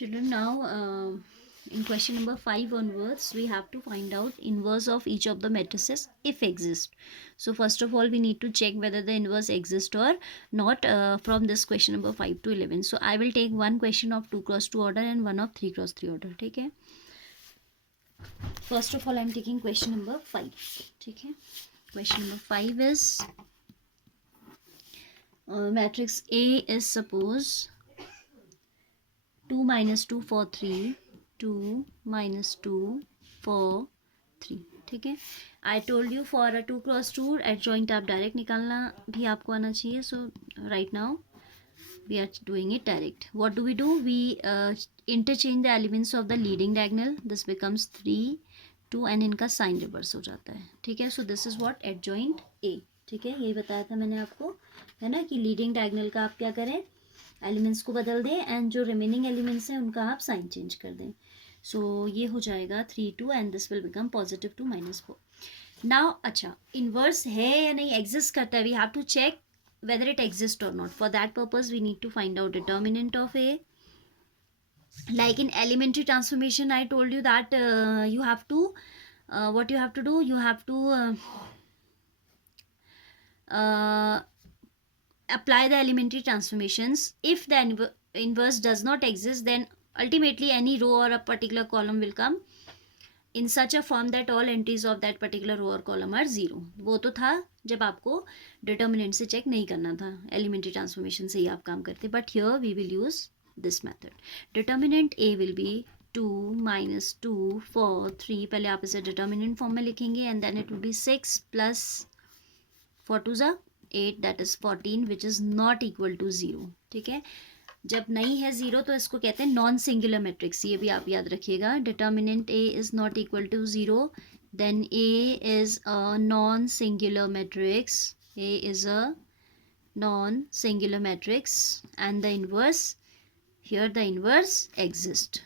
Children, now in question number 5 onwards, we have to find out inverse of each of the matrices if exist. So first of all, we need to check whether the inverse exists or not from this question number 5 to 11. So I will take one question of 2 cross 2 order and one of 3 cross 3 order. Okay. First of all, I am taking question number 5. Okay. Question number 5 is matrix A is suppose 2 minus 2 for 3, 2 minus 2 for 3. ठीक है. I told you for a 2 cross 2 adjoint आप direct निकालना भी आपको आना चाहिए. So right now we are doing it direct. What do? We interchange the elements of the leading diagonal. This becomes 3, 2 and इनका sign reverse हो जाता है. ठीक है. So this is what adjoint A. ठीक है. यही बताया था मैंने आपको, है ना, कि लीडिंग डायगोनल का आप क्या करें, एलिमेंट्स को बदल दें एंड जो रिमेनिंग एलिमेंट्स हैं उनका आप साइन चेंज कर दें. सो ये हो जाएगा 3 2 and this will become positive 2 -4. Now अच्छा, इन्वर्स है या नहीं, एग्जिस्ट करता है, we have to check whether it exists or not. For that purpose we need to find out determinant of A. Like in elementary transformation I told you that you have to what you have to do, you have to apply the elementary transformations. If the inverse does not exist, then ultimately any row or a particular column will come in such a form that all entries of that particular row or column are 0. वो तो था जब आपको determinant से check नहीं करना था, elementary transformation से ही आप काम करते. But here we will use this method. Determinant A will be 2 minus 2 for 3. पहले आप इसे डिटर्मिनेंट फॉर्म में लिखेंगे and then it will be 6 plus 4 2 ज़ा 8, that is 14, which is not equal to 0. ठीक है. जब नहीं है 0 तो इसको कहते हैं नॉन सिंगुलर मैट्रिक्स. ये भी आप याद रखिएगा. Determinant A is not equal to 0, then A is a non singular matrix. A is a non singular matrix and the inverse, here the inverse exist.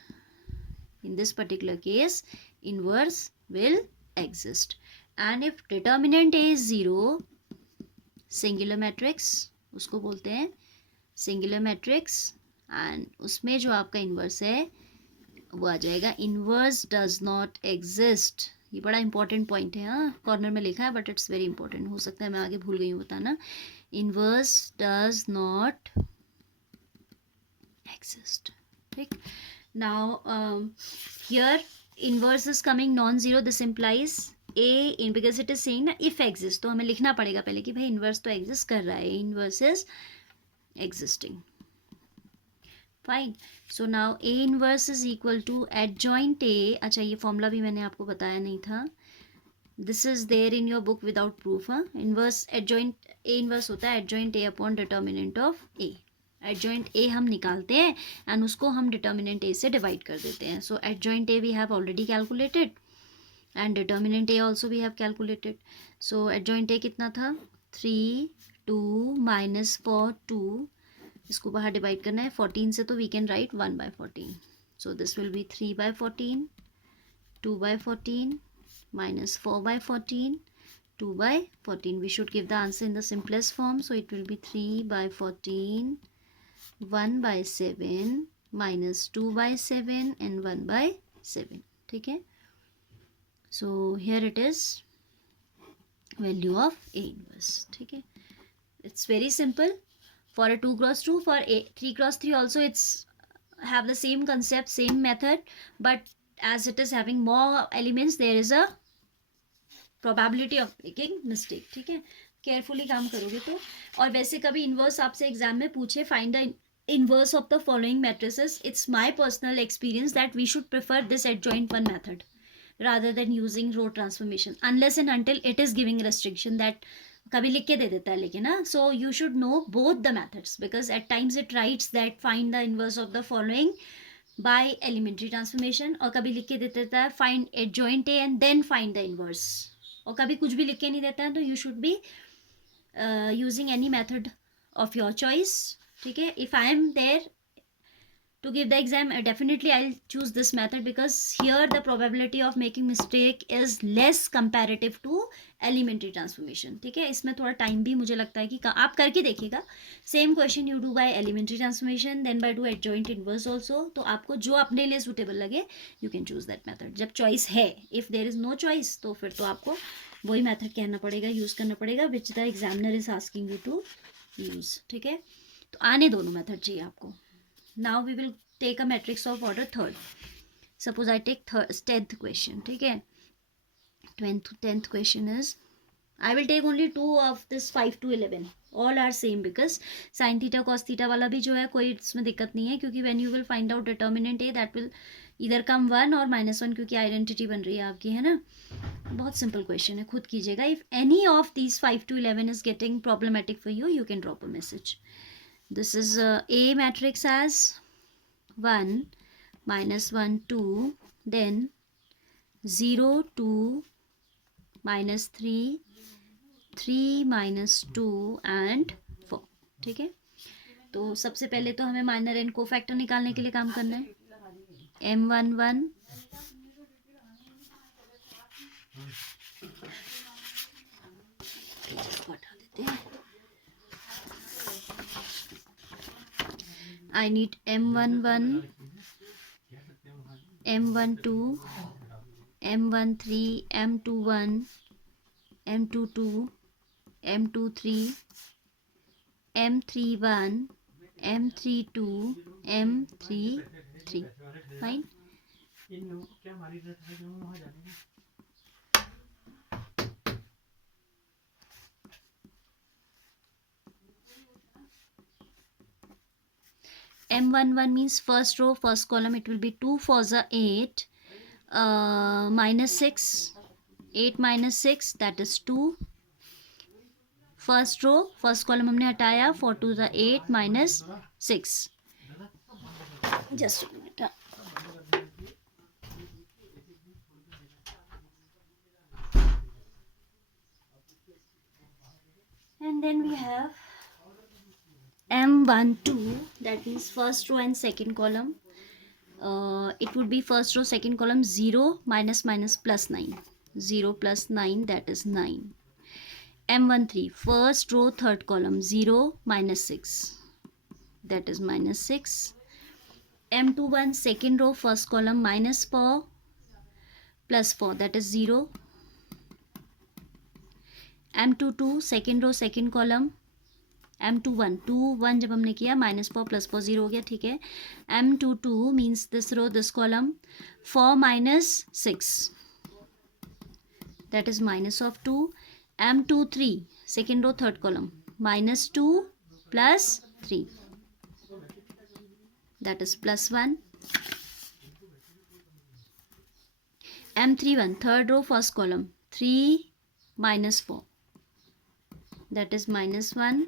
In this particular case inverse will exist. And if determinant A is 0, singular matrix उसको बोलते हैं singular matrix, and उसमें जो आपका inverse है वो आ जाएगा inverse does not exist. ये बड़ा इंपॉर्टेंट पॉइंट है. हाँ, कॉर्नर में लिखा है बट इट्स वेरी इंपॉर्टेंट. हो सकता है मैं आगे भूल गई हूँ बताना. Inverse does not exist. ठीक. Now here inverse is coming non zero. This implies A in, because it is saying ना इफ एग्जिस्ट, तो हमें लिखना पड़ेगा पहले कि भाई इन्वर्स तो एग्जिस्ट कर रहा है. Inverse is existing. Fine. So now A inverse is equal to adjoint A. अच्छा, ये फॉर्मूला भी मैंने आपको बताया नहीं था. This is there in your book without proof. हाँ, इन्वर्स एडजॉइंट ए इन्वर्स होता है adjoint A upon determinant of A. Adjoint A हम निकालते हैं एंड उसको हम डिटर्मिनेंट ए से डिवाइड कर देते हैं. So adjoint A we have already calculated and determinant A also we have calculated. So adjoint A कितना था 3 2 minus 4 2. इसको बाहर डिवाइड करना है 14 से, तो we can write 1/14. So this will be 3/14, 2/14 minus 4/14, 2/14. We should give the answer in the simplest form. So it will be 3/14, 1/7 minus 2/7 and 1/7. ठीक है. So here it is value of A inverse. ठीक है. It's very simple. For a 2 cross 2, for a 3 cross 3 also it's have the same concept, same method, but as it is having more elements there is a probability of making mistake. ठीक है. Carefully काम करोगे तो. और वैसे कभी inverse आपसे exam में पूछे find the inverse of the following matrices, it's my personal experience that we should prefer this adjoint one method rather than using row transformation, unless and until it is giving restriction that कभी लिख के दे देता है लेकिन ना. So you should know both the methods, because at times it writes that find the inverse of the following by elementary transformation, और कभी लिख के दे देता है find adjoint A and then find the inverse, और कभी कुछ भी लिख के नहीं देता है. तो you should be using any method of your choice. ठीक है. If I am there to give the exam, definitely I'll choose this method because here the probability of making mistake is less comparative to elementary transformation. ठीक है, इसमें थोड़ा time भी मुझे लगता है कि आप करके देखिएगा. Same question you do by elementary transformation, then by do adjoint inverse also. तो आपको जो अपने लिए सुटेबल लगे you can choose that method. जब चॉइस है, if there is no choice, तो फिर तो आपको वही मेथड कहना पड़ेगा, यूज़ करना पड़ेगा which the examiner is asking you to use. ठीक है, तो आने दोनों मेथड चाहिए आपको. Now we will take a matrix of order third. Suppose I take 10th question. ठीक है, 10th question is, I will take only two of this 5 to 11. All are same because sin theta cos theta वाला भी जो है कोई इसमें दिक्कत नहीं है, क्योंकि when you will find out determinant A, that will either come 1 और -1, क्योंकि आइडेंटिटी बन रही है आपकी, है ना. बहुत सिंपल क्वेश्चन है, खुद कीजिएगा. If any of these 5 to 11 is getting problematic for you, you can drop a message. This is A matrix as 1 -1 2, then 0 2 -3 3 -2 and 4. ठीक है, तो सबसे पहले तो हमें माइनर एंड कोफैक्टर निकालने के लिए काम करना है. M11 हटा देते हैं. I need M11, M12, M13, M21, M22, M23, M31, M32, M33. Fine. M11 means first row, first column, it will be 2 4s are 8, -6, 8 -6, that is 2. First row, first column हमने हटाया, 4 2s are 8 -6. Just a minute. And then we have M12, that means first row and second column. It would be first row, second column, 0 -, +9. 0 + 9, that is 9. M13, first row, third column, 0 -6, that is -6. M21, second row, first column, -4 + 4, that is 0. M22, second row, second column, M21, 2 1 जब हमने किया, -4 + 4 0 हो गया. ठीक है, M22 means this row, this column, 4 - 6, that is -2. M23, second row, third column, -2 + 3, that is +1. M31, third row, first column, 3 - 4, that is -1.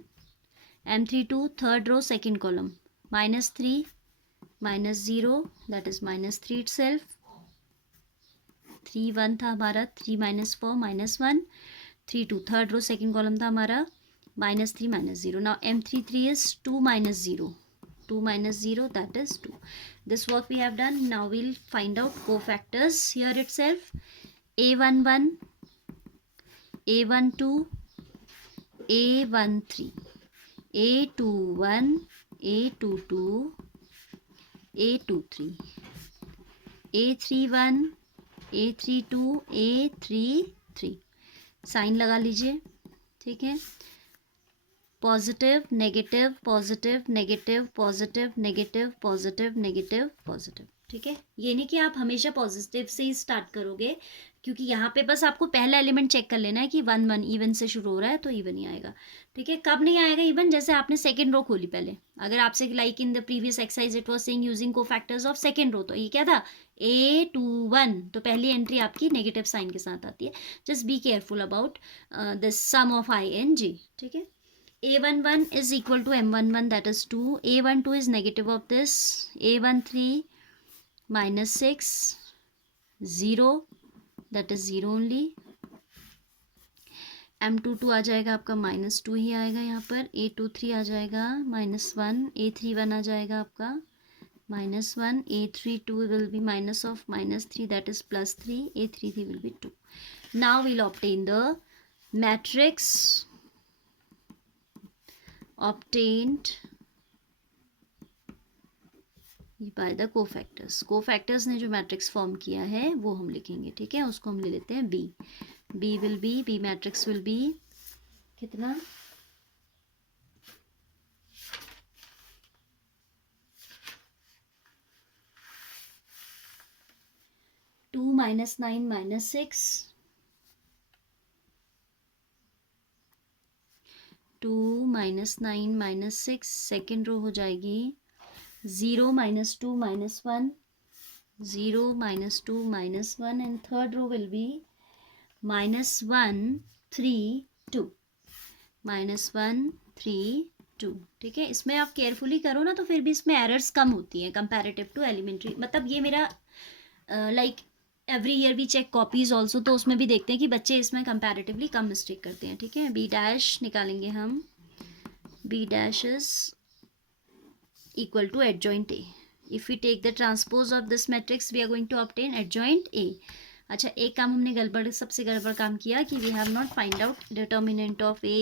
M32, third row, second column, -3 -0, that is -3 itself. 3 1 था हमारा, 3 - 4 -1. 3 2, third row, second column था हमारा, -3 -0. Now M33 is 2 - 0. 2 - 0, that is 2. This work we have done. Now we'll find out cofactors here itself. A11, A12, A13, A21, A22, A23, A31, A32, A33. Sign लगा लीजिए. ठीक है, positive negative, positive negative, positive negative, positive negative, positive. ठीक है, ये नहीं कि आप हमेशा पॉजिटिव से ही स्टार्ट करोगे, क्योंकि यहाँ पे बस आपको पहला एलिमेंट चेक कर लेना है कि 1 1 इवन से शुरू हो रहा है, तो इवन ही आएगा. ठीक है, कब नहीं आएगा इवन? जैसे आपने सेकंड रो खोली पहले, अगर आपसे like in the previous exercise it was saying using cofactors of second row, तो ये क्या था, A21, तो पहली एंट्री आपकी नेगेटिव साइन के साथ आती है. Just be careful about this sum of I and J. ठीक है, A11 is equal to M11, that is 2. A12 is negative of this. A13 -6, 0, that is 0 only. M22 आ जाएगा आपका -2 ही आएगा यहाँ पर. A23 आ जाएगा -1. A31 आ जाएगा आपका -1, A32 will be minus of -3, that is +3, A33 will be 2. Now we'll obtain the matrix obtained by the cofactors. Cofactors ने जो मैट्रिक्स फॉर्म किया है वो हम लिखेंगे, ठीक है. उसको हम ले लेते हैं B. B matrix will be कितना, 2 -9 -6, 2 -9 -6. सेकेंड रो हो जाएगी 0 -2 -1, 0 -2 -1, and third row will be -1 3 2, -1 3 2. ठीक है. इसमें आप केयरफुली करो ना तो फिर भी इसमें एरर्स कम होती हैं कंपैरेटिव टू एलिमेंट्री. मतलब ये मेरा like every year we check copies also, तो उसमें भी देखते हैं कि बच्चे इसमें कंपैरेटिवली कम मिस्टेक करते हैं. ठीक है. बी डैश निकालेंगे हम. B dash is equal to adjoint A. If we take the transpose of this matrix, we are going to obtain adjoint A. अच्छा, एक काम हमने गड़बड़, सबसे गड़बड़ काम किया कि we have not find out determinant of A.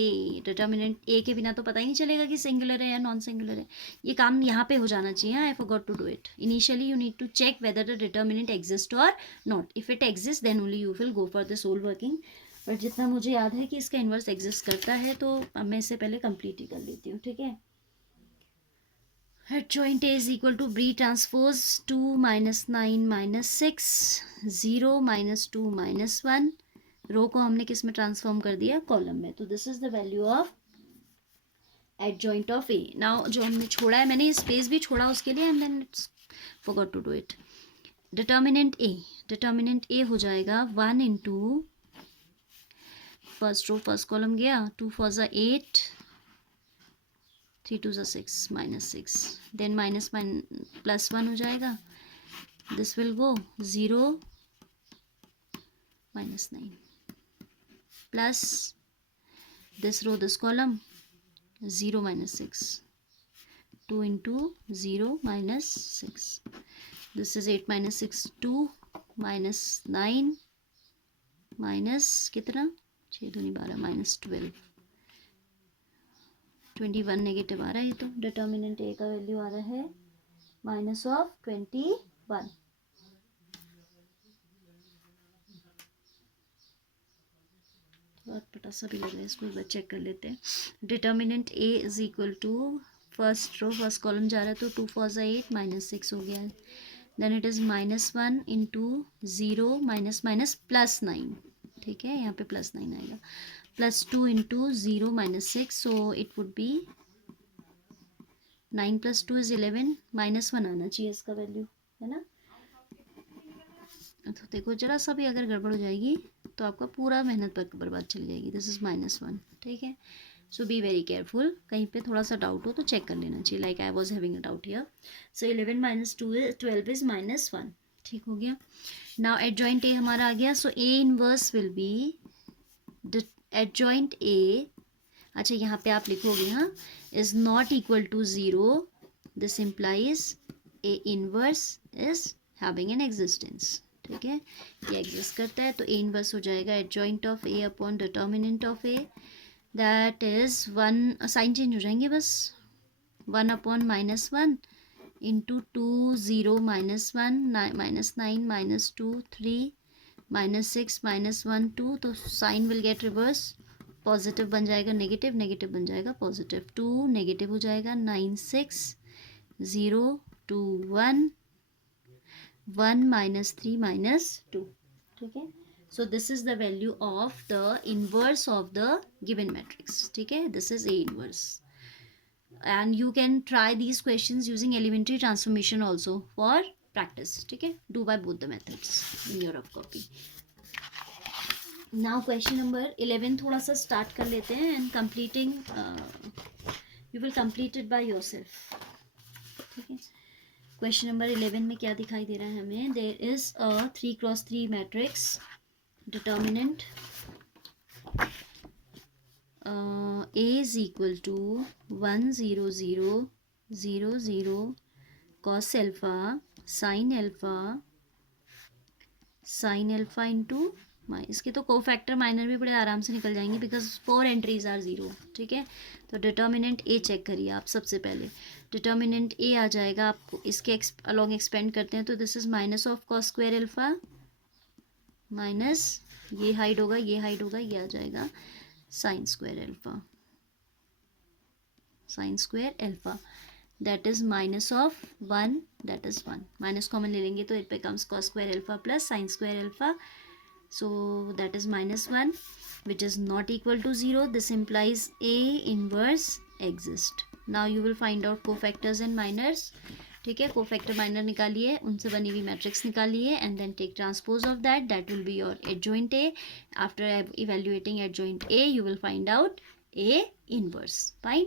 determinant A के बिना तो पता ही नहीं चलेगा कि सिंगुलर है या नॉन सिंगुलर है. ये काम यहाँ पे हो जाना चाहिए. I forgot to do it. Initially you need to check whether the determinant exists or not. If it exists, then only you will go for this whole working. But जितना मुझे याद है कि इसका इन्वर्स एग्जिस्ट करता है तो मैं इससे पहले कंप्लीट ही कर लेती हूँ. ठीक है. Adjoint A is equal to B transpose 2 -9 -6, 0 -2 -1. रो को हमने किस में ट्रांसफॉर्म कर दिया, कॉलम में. तो this is the value of adjoint of A. Now जो हमने छोड़ा है, मैंने स्पेस भी छोड़ा उसके लिए, and then it's forgot to do it. Determinant A हो जाएगा 1 into first row first column गया, 2 4 ज़ा 8, 3 2 ज़ा 6 -6, देन +1 हो जाएगा. This will go 0 -9 plus this row this column 0 -6, 2 into 0 -6. This is 8 -6 2 -9 minus कितना, 6 दूनी 12 -12, 21 नेगेटिव आ रहा है. तो डिटर्मिनेंट ए का वैल्यू आ रहा है -21. बहुत पटासा भी लग रहा है, इसको एक बार चेक कर लेते हैं. Determinant A is equal to first row first column जा रहा है, तो 2 4 ज़ा 8 -6 हो गया. Then it is -1 into 0 +9. ठीक है, यहाँ पे +9 आएगा. +2 into 0 -6, so it would be 9 + 2 = 11. -1 आना चाहिए इसका वैल्यू, है ना. तो देखो जरा सा भी अगर गड़बड़ हो जाएगी तो आपका पूरा मेहनत पर बर्बाद चली जाएगी. This is -1. ठीक है. सो बी वेरी केयरफुल. कहीं पे थोड़ा सा डाउट हो तो चेक कर लेना चाहिए. Like I was having a doubt here. So 11 - 2 is 12 is -1. ठीक हो गया. नाउ एडजॉइंट ए हमारा आ गया. So A inverse will be adjoint A. अच्छा, यहाँ पे आप लिखोगे हाँ, is not equal to 0. This implies A inverse is having an existence. ठीक है, ये एग्जिस्ट करता है. तो ए इनवर्स हो जाएगा adjoint of A upon determinant of A. That is 1, sign change हो जाएंगे बस. 1 अपॉन -1 इंटू 2 0 -1 -9 -2 3 -6 -1 2. तो sign will get reverse. Positive बन जाएगा नेगेटिव, नेगेटिव बन जाएगा पॉजिटिव. 2 नेगेटिव हो जाएगा. 9 6 0 2 1 1 -3 -2. ठीक है. So this is the value of the inverse of the given matrix. ठीक है, this is A inverse. And you can try these questions using elementary transformation also for practice. ठीक है, do by both the methods in your rough copy. Now question number 11 थोड़ा सा start कर लेते हैं, and completing you will complete it by yourself. ठीक है. Question number 11 में क्या दिखाई दे रहा है हमें. There is a 3x3 matrix. Determinant A is equal to 1 0 0 0 0, cos alpha sin alpha into इसके तो कोफैक्टर माइनर भी बड़े आराम से निकल जाएंगे बिकॉज 4 एंट्रीज आर 0. ठीक है, तो डिटर्मिनेंट ए चेक करिए आप. सबसे पहले डिटर्मिनेंट ए आ जाएगा, आपको इसके अलॉन्ग एक्सपेंड करते हैं तो this is minus of cos square alpha minus ये हाइड होगा, ये हाइड होगा, ये आ जाएगा sine square alpha. Sine square alpha that is minus of 1, that is 1. Minus common ले लेंगे तो it becomes cos square alpha plus sin square alpha. So that is minus 1 which is not equal to 0. This implies A inverse exist. Now you will find out cofactors and minors. ठीक है, cofactor minor निकालिए, उनसे बनी हुई matrix निकालिए and then take transpose of that will be your adjoint A. After evaluating adjoint A you will find out A inverse. Fine.